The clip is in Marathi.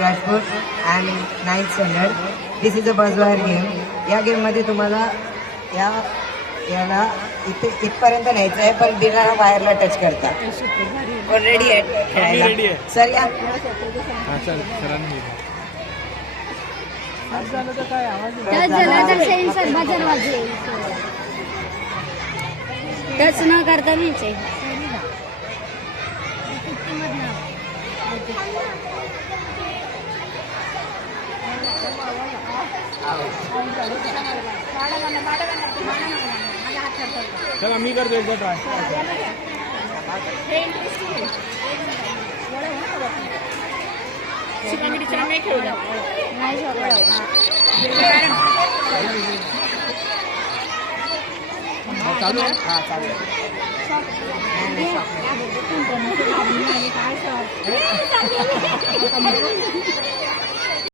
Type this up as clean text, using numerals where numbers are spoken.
Rajput and in 9th standard. This is a buzzword game. या गेममध्ये तुम्हाला याला इथपर्यंत न्यायचं आहे, पण बिना वायरला टच करता. ऑलरेडी आहे खेळायला. सर या. टच न करता नीचे. चला मी करतो एकदा ट्राय. चालू आहे. हां चालू आहे.